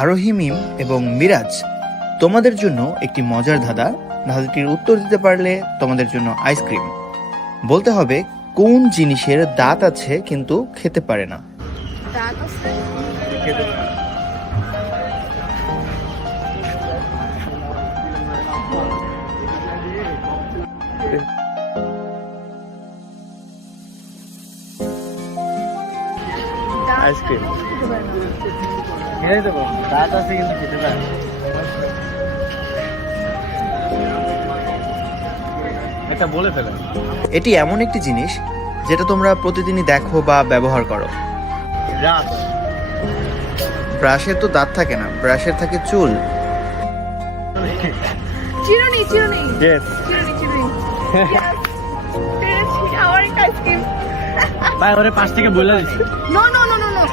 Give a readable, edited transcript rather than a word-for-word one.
আরোহী মিম এবং মিরাজ, তোমাদের জন্য একটি মজার ধাঁধাটির উত্তর দিতে পারলে তোমাদের জন্য আইসক্রিম। বলতে হবে কোন জিনিসের দাঁত আছে কিন্তু খেতে পারে না। দাঁত আছে? দাঁত আইসক্রিম। থাকলেও খেতে পারে না। খেয়ে দেবো, দাঁত আছে কিন্তু খেতে পারে না। এটা বলে ফেলেন। এটি এমন একটি জিনিস যেটা তোমরা প্রতিদিনই দেখো বা ব্যবহার করো। ব্রাশ। ব্রাশের তো দাঁত থাকে না, ব্রাশের থাকে চুল। চিরুনি চিরুনি Yes. চিরুনি চিরুনি Yes. পেরেছি, আমার একটা আইসক্রিম। ভাই ওরে পাশ থেকে বলে দিচ্ছি। No no no no no